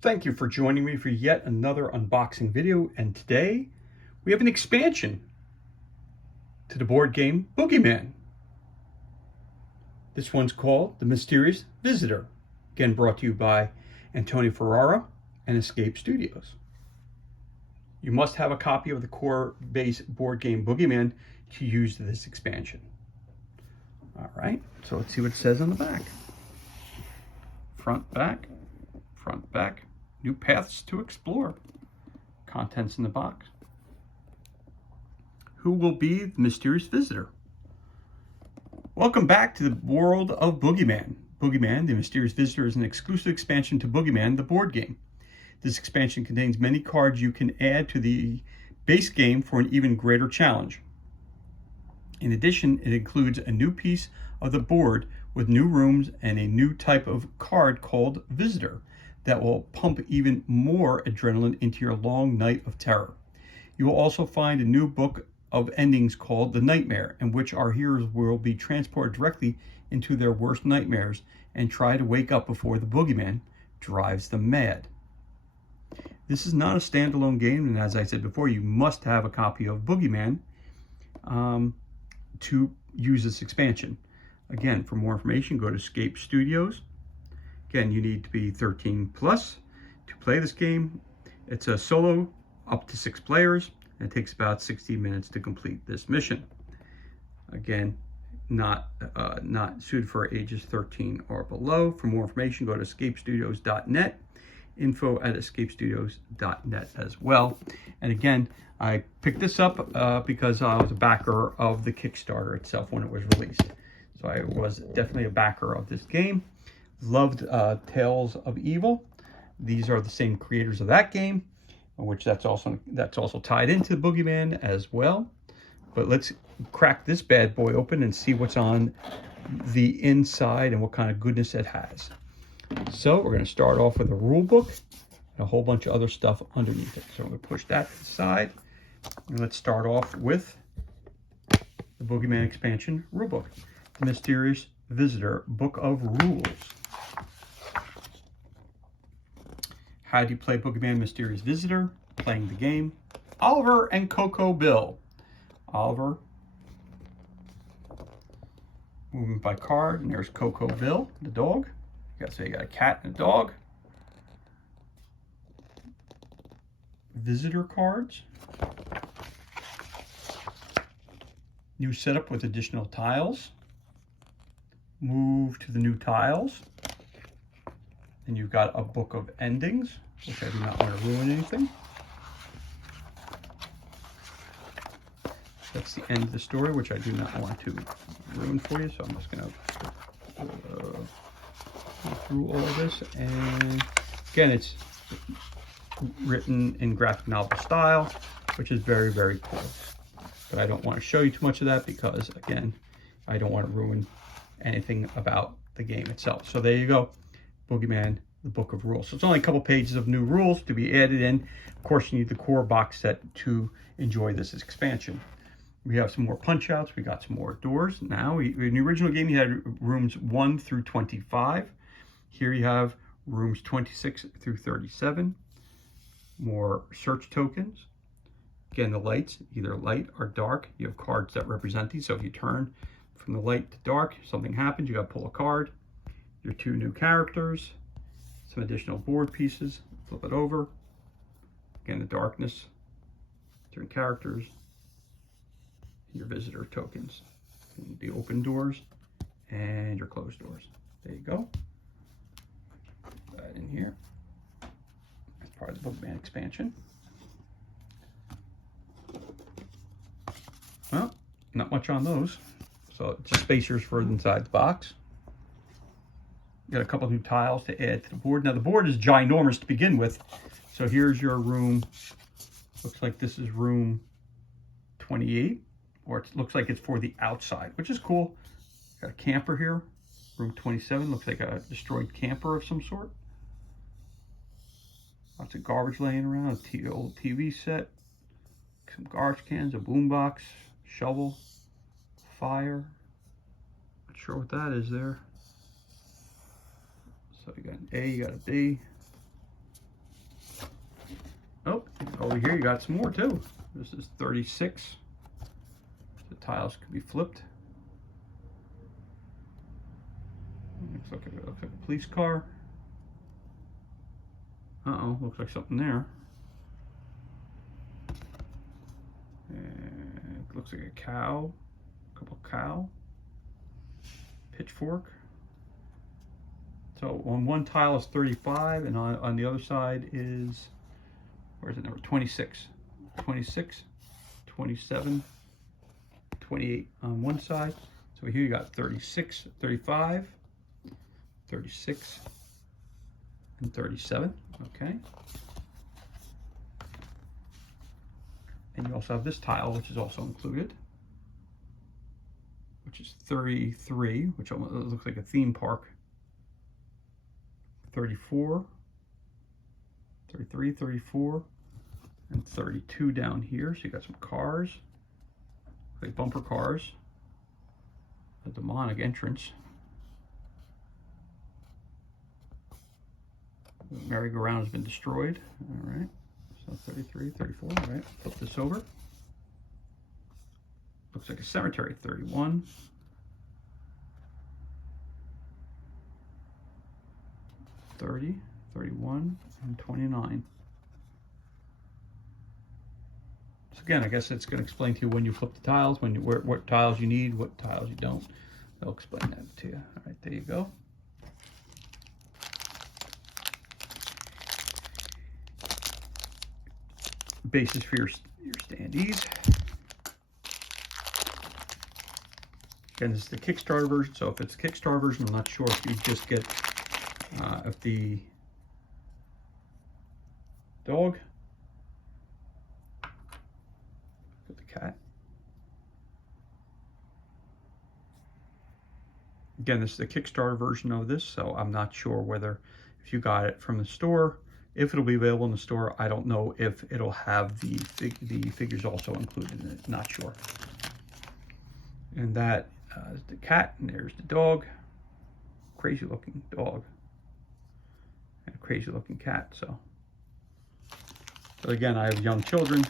Thank you for joining me for yet another unboxing video, and today we have an expansion to the board game Boogeyman. This one's called The Mysterious Visitor, again brought to you by Antonio Ferrara and Escape Studios. You must have a copy of the core base board game Boogeyman to use this expansion. All right, so let's see what it says on the back. Front, back, front, back. New paths to explore. Contents in the box. Who will be the mysterious visitor? Welcome back to the world of Boogeyman. Boogeyman, the Mysterious Visitor, is an exclusive expansion to Boogeyman, the board game. This expansion contains many cards you can add to the base game for an even greater challenge. In addition, it includes a new piece of the board with new rooms and a new type of card called Visitor that will pump even more adrenaline into your long night of terror. You will also find a new book of endings called The Nightmare, in which our heroes will be transported directly into their worst nightmares and try to wake up before the Boogeyman drives them mad. This is not a standalone game, and as I said before, you must have a copy of Boogeyman to use this expansion. Again, for more information, go to Escape Studios. Again, you need to be 13 plus to play this game. It's a solo up to 6 players, and it takes about 60 minutes to complete this mission. Again, not suited for ages 13 or below. For more information, go to escapestudios.net, info@escapestudios.net as well. And again, I picked this up because I was a backer of the Kickstarter itself when it was released. So I was definitely a backer of this game. Loved Tales of Evil. These are the same creators of that game, which that's also tied into the Boogeyman as well. But let's crack this bad boy open and see what's on the inside and what kind of goodness it has. So we're going to start off with a rule book and a whole bunch of other stuff underneath it. So I'm going to push that to the side, and let's start off with the Boogeyman expansion rule book, The Mysterious Visitor Book of Rules. How do you play Boogeyman Mysterious Visitor? Playing the game. Oliver and Coco Bill. Oliver, movement by card, and there's Coco Bill, the dog. So you got a cat and a dog. Visitor cards. New setup with additional tiles. Move to the new tiles. And you've got a book of endings, which I do not want to ruin anything. That's the end of the story, which I do not want to ruin for you. So I'm just going to go through all of this. And again, it's written in graphic novel style, which is very, very cool. But I don't want to show you too much of that because, again, I don't want to ruin anything about the game itself. So there you go. Boogeyman, the Book of Rules. So it's only a couple pages of new rules to be added in. Of course, you need the core box set to enjoy this expansion. We have some more punch outs. We got some more doors. Now, in the original game, you had rooms 1 through 25. Here you have rooms 26 through 37. More search tokens. Again, the lights, either light or dark. You have cards that represent these. So if you turn from the light to dark, something happens, you got to pull a card. Your 2 new characters, some additional board pieces, flip it over. Again, the darkness, different characters, your visitor tokens, and the open doors and your closed doors. There you go. Put that in here. That's part of the Boogeyman expansion. Well, not much on those. So just spacers for inside the box. Got a couple new tiles to add to the board. Now the board is ginormous to begin with. So here's your room. Looks like this is room 28, or it looks like it's for the outside, which is cool. Got a camper here. Room 27 looks like a destroyed camper of some sort. Lots of garbage laying around. Old TV set. Some garbage cans, a boombox, shovel, fire. Not sure what that is there. So you got an A, you got a B. Over here you got some more too. This is 36. The tiles could be flipped. Looks like a police car. Uh-oh, looks like something there. And it looks like a cow, a couple cow. Pitchfork. So on one tile is 35, and on the other side is, where's the number? 26. 26, 27, 28 on one side. So here you got 36, 35, 36, and 37. Okay. And you also have this tile, which is also included, which is 33, which almost looks like a theme park. 34, 33, 34, and 32 down here. So you got some cars, like bumper cars, a demonic entrance. The merry-go-round has been destroyed. All right, so 33, 34, all right, flip this over. Looks like a cemetery, 31. 30, 31, and 29. So again, I guess it's going to explain to you when you flip the tiles, when you what tiles you need, what tiles you don't. They'll explain that to you. All right, there you go. Bases for your standees. Again, this is the Kickstarter version. So if it's a Kickstarter version, I'm not sure if you just get if the dog, the cat. Again, this is the Kickstarter version of this, so I'm not sure whether if you got it from the store, if it'll be available in the store. I don't know if it'll have the figures also included in it. Not sure. And that is the cat, and there's the dog. Crazy looking dog. And a crazy looking cat. So again, I have young children.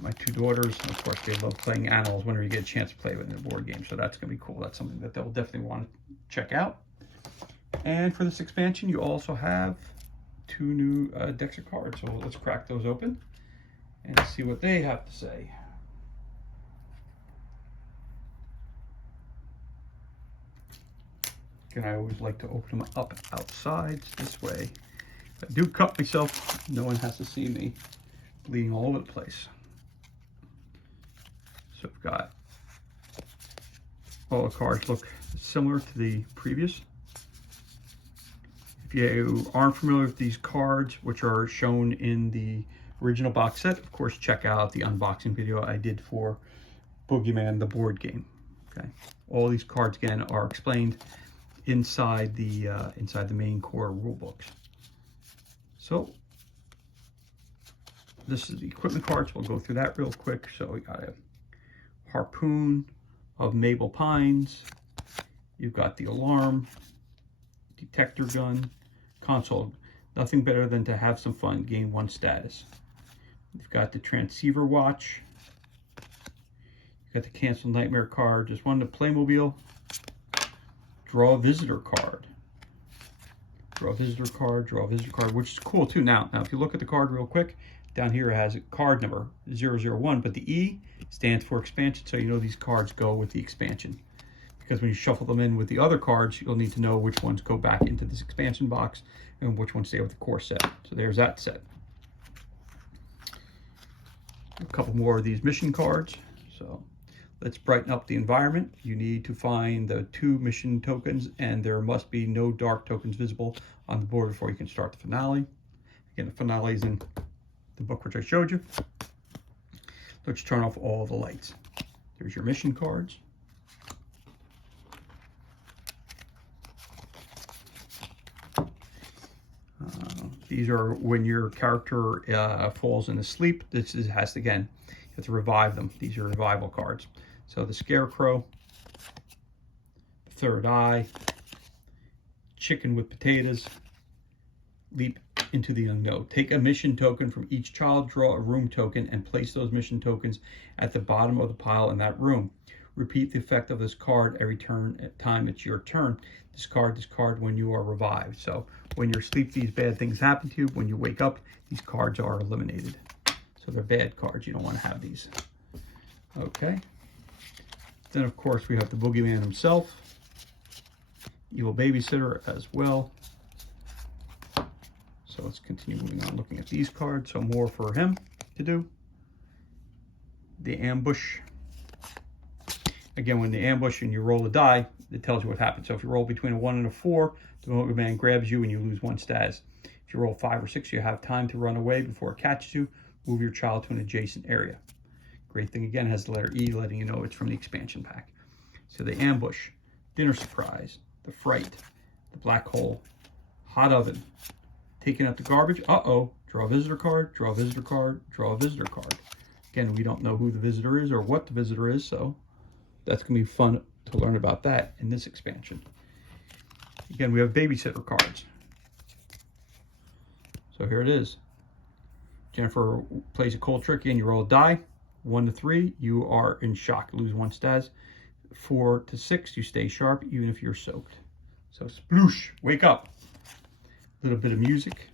My two daughters, and of course, they love playing animals whenever you get a chance to play with a board game. So that's going to be cool. That's something that they'll definitely want to check out. And for this expansion, you also have 2 new decks of cards. So let's crack those open and see what they have to say. And I always like to open them up outside this way. If I do cut myself, no one has to see me bleeding all over the place. So I've got all the cards look similar to the previous. If you aren't familiar with these cards, which are shown in the original box set, of course, check out the unboxing video I did for Boogeyman, the board game. Okay, all these cards again are explained inside the main core rule books. So this is the equipment cards. We'll go through that real quick. So we got a harpoon of Maple Pines. You've got the alarm, detector gun, console. Nothing better than to have some fun. Gain 1 status. You've got the transceiver watch. You've got the cancel nightmare card. Just one, the Playmobil. Draw a visitor card. Draw a visitor card, draw a visitor card, which is cool too. Now if you look at the card real quick, down here it has a card number 001, but the E stands for expansion, so you know these cards go with the expansion. Because when you shuffle them in with the other cards, you'll need to know which ones go back into this expansion box and which ones stay with the core set. So there's that set. A couple more of these mission cards. So let's brighten up the environment. You need to find the 2 mission tokens, and there must be no dark tokens visible on the board before you can start the finale. Again, the finale is in the book which I showed you. Let's turn off all the lights. There's your mission cards. These are when your character falls into sleep. Has to, again, you have to revive them. These are revival cards. So the Scarecrow, Third Eye, Chicken with Potatoes, leap into the unknown. Take a mission token from each child, draw a room token, and place those mission tokens at the bottom of the pile in that room. Repeat the effect of this card every time it's your turn. Discard this card when you are revived. So when you're asleep, these bad things happen to you. When you wake up, these cards are eliminated. So they're bad cards. You don't want to have these. Okay. Then, of course, we have the Boogeyman himself. Evil Babysitter as well. So let's continue moving on, looking at these cards. So more for him to do. The Ambush. Again, when the ambush and you roll a die, it tells you what happens. So if you roll between a 1 and a 4, the Boogeyman grabs you and you lose 1 status. If you roll 5 or 6, you have time to run away before it catches you. Move your child to an adjacent area. Great thing, again, has the letter E, letting you know it's from the expansion pack. So the Ambush, Dinner Surprise, the Fright, the Black Hole, Hot Oven, taking out the garbage. Uh-oh, draw a visitor card, draw a visitor card, draw a visitor card. Again, we don't know who the visitor is or what the visitor is, so that's going to be fun to learn about that in this expansion. Again, we have babysitter cards. So here it is. Jennifer plays a cold trick and you roll a die. 1 to 3, you are in shock, lose 1 status. 4 to 6, you stay sharp even if you're soaked. So sploosh, wake up. A little bit of music.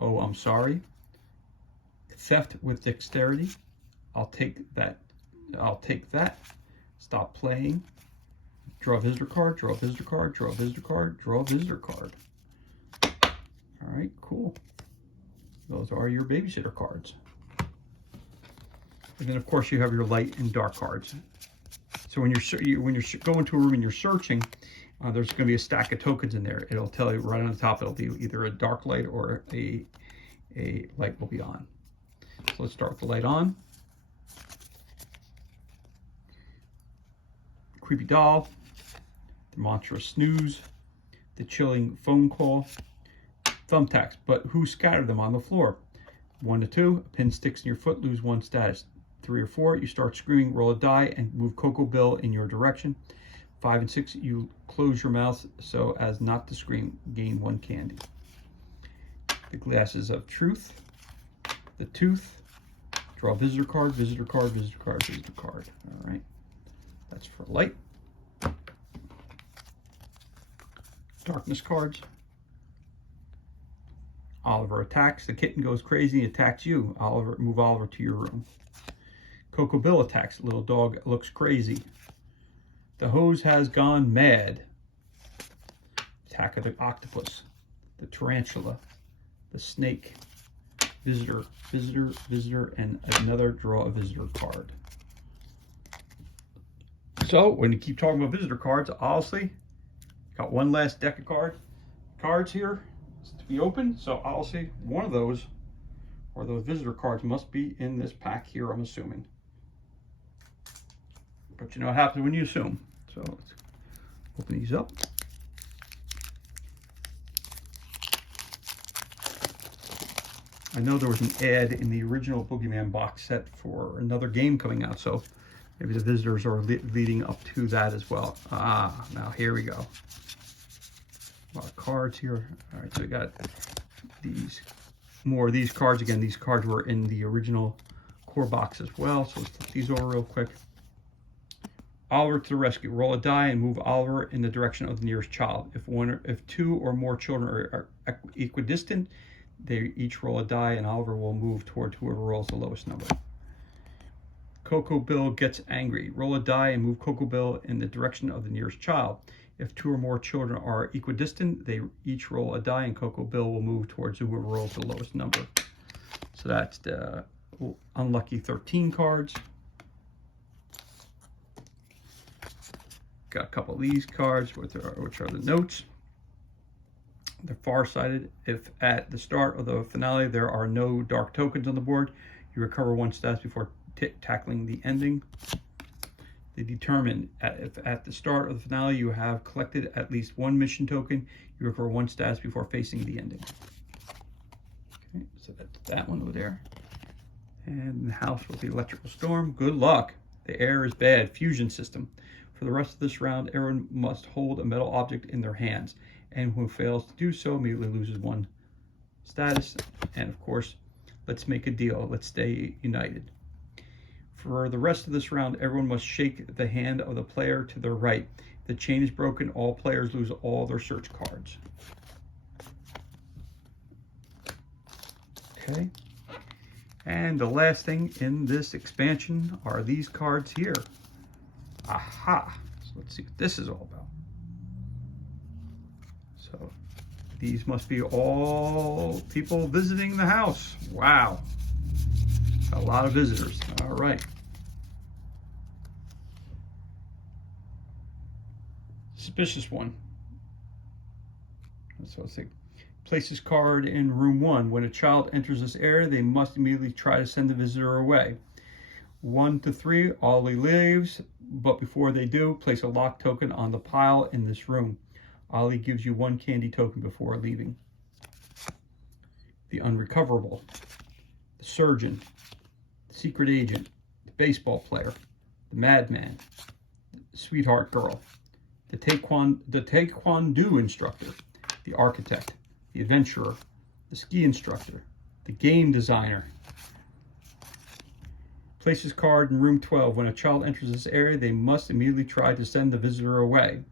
Oh, I'm sorry. Theft with dexterity. I'll take that. I'll take that. Stop playing. Draw a visitor card, draw a visitor card, draw a visitor card, draw a visitor card. All right, cool. Those are your babysitter cards. And then, of course, you have your light and dark cards. So when you're going to a room and you're searching, there's going to be a stack of tokens in there. It'll tell you right on the top. It'll be either a dark light or a light will be on. So let's start with the light on. Creepy doll, the monstrous snooze, the chilling phone call, thumbtacks, but who scattered them on the floor? 1 to 2, a pin sticks in your foot, lose 1 status. 3 or 4, you start screaming, roll a die, and move Cocoa Bill in your direction. 5 and 6, you close your mouth so as not to scream, gain 1 candy. The glasses of truth, the tooth, draw a visitor card, visitor card, visitor card, visitor card. All right. That's for light. Darkness cards. Oliver attacks. The kitten goes crazy and attacks you. Oliver, move Oliver to your room. Cocoa Bill attacks. Little dog looks crazy. The hose has gone mad. Attack of the octopus. The tarantula. The snake. Visitor, visitor, visitor, and another draw a visitor card. So when you keep talking about visitor cards, honestly, got one last deck of cards here to be opened. So honestly, one of those or those visitor cards must be in this pack here, I'm assuming. But you know what happens when you assume. So let's open these up. I know there was an ad in the original Boogeyman box set for another game coming out, so maybe the visitors are leading up to that as well. Ah, now here we go. A lot of cards here. All right, so we got these, more of these cards. Again, these cards were in the original core box as well, so let's flip these over real quick. Oliver to the rescue. Roll a die and move Oliver in the direction of the nearest child. If 2 or more children are equidistant, they each roll a die and Oliver will move toward whoever rolls the lowest number. Cocoa Bill gets angry. Roll a die and move Cocoa Bill in the direction of the nearest child. If 2 or more children are equidistant, they each roll a die and Cocoa Bill will move towards whoever rolls the lowest number. So that's the unlucky 13 cards. Got a couple of these cards, which are the notes. The Farsighted. If at the start of the finale there are no dark tokens on the board, you recover 1 status before tackling the ending. The Determined. If at the start of the finale you have collected at least 1 mission token, you recover 1 status before facing the ending. Okay, so that's that one over there. And the house with the electrical storm. Good luck. The air is bad. Fusion system. For the rest of this round, everyone must hold a metal object in their hands, and who fails to do so immediately loses 1 status, and of course, let's make a deal. Let's stay united. For the rest of this round, everyone must shake the hand of the player to their right. If the chain is broken, all players lose all their search cards. Okay. And the last thing in this expansion are these cards here. Aha! So let's see what this is all about. So these must be all people visiting the house. Wow. A lot of visitors. All right. Suspicious one. So let's see. Place this card in room 1. When a child enters this area, they must immediately try to send the visitor away. 1 to 3, Ollie leaves, but before they do, place a lock token on the pile in this room. Ollie gives you 1 candy token before leaving. The unrecoverable, the surgeon, the secret agent, the baseball player, the madman, the sweetheart girl, the taekwondo instructor, the architect, the adventurer, the ski instructor, the game designer. Place this card in room 12. When a child enters this area, they must immediately try to send the visitor away.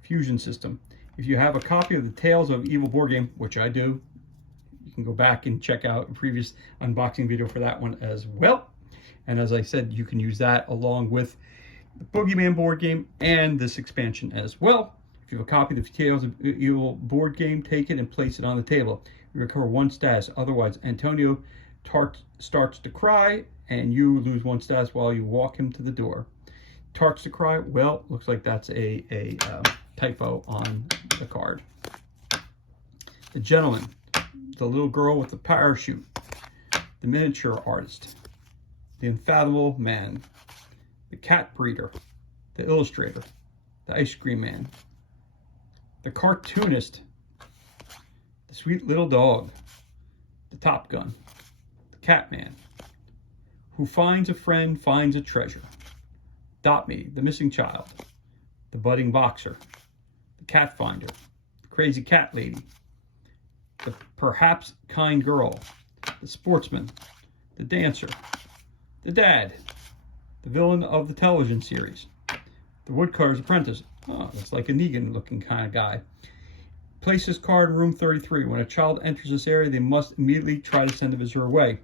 Fusion system. If you have a copy of the Tales of Evil board game, which I do, you can go back and check out a previous unboxing video for that one as well. And as I said, you can use that along with the Boogeyman board game and this expansion as well. If you have a copy of the Tales of Evil board game, take it and place it on the table. You recover 1 status. Otherwise, Antonio starts to cry, and you lose 1 status while you walk him to the door. Starts to cry. Well, looks like that's a typo on the card. The gentleman, the little girl with the parachute, the miniature artist, the unfathomable man, the cat breeder, the illustrator, the ice cream man, the cartoonist, the sweet little dog, the Top Gun, the cat man, who finds a friend finds a treasure, Dot Me, the missing child, the budding boxer, the cat finder, the crazy cat lady, the perhaps kind girl, the sportsman, the dancer, the dad, the villain of the television series, the woodcutter's apprentice. Oh, that's like a Negan looking kind of guy. Place this card in room 33. When a child enters this area, they must immediately try to send the visitor away.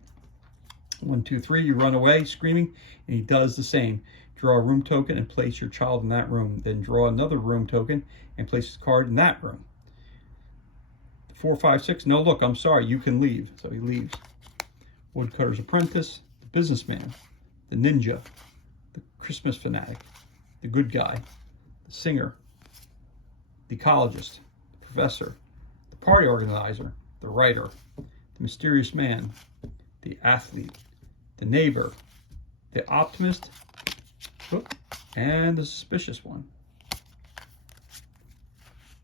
1, 2, 3, you run away screaming, and he does the same. Draw a room token and place your child in that room. Then draw another room token and place this card in that room. 4, 5, 6, no, look, I'm sorry, you can leave. So he leaves. Woodcutter's apprentice, the businessman, the ninja, the Christmas fanatic, the good guy, the singer, the ecologist, the professor, the party organizer, the writer, the mysterious man, the athlete, the neighbor, the optimist, and the suspicious one.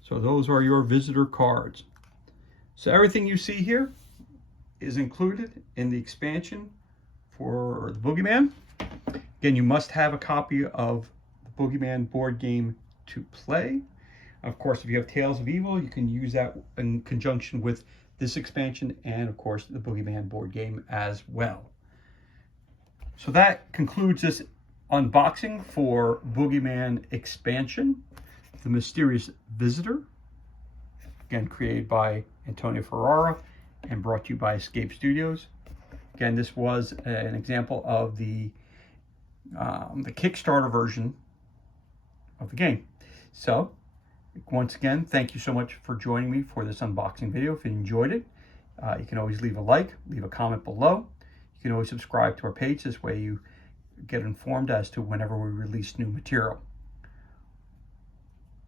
So those are your visitor cards. So everything you see here is included in the expansion for the Boogeyman. Again, you must have a copy of the Boogeyman board game to play. Of course, if you have Tales of Evil, you can use that in conjunction with this expansion and, of course, the Boogeyman board game as well. So that concludes this unboxing for Boogeyman expansion, The Mysterious Visitor. Again, created by Antonio Ferrara and brought to you by Escape Studios. Again, this was an example of the Kickstarter version of the game. So, once again, thank you so much for joining me for this unboxing video. If you enjoyed it, you can always leave a like, leave a comment below. You can always subscribe to our page. This way you get informed as to whenever we release new material.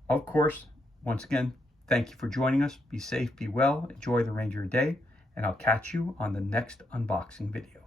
Of course, once again, thank you for joining us. Be safe, be well, enjoy the remainder of your day, and I'll catch you on the next unboxing video.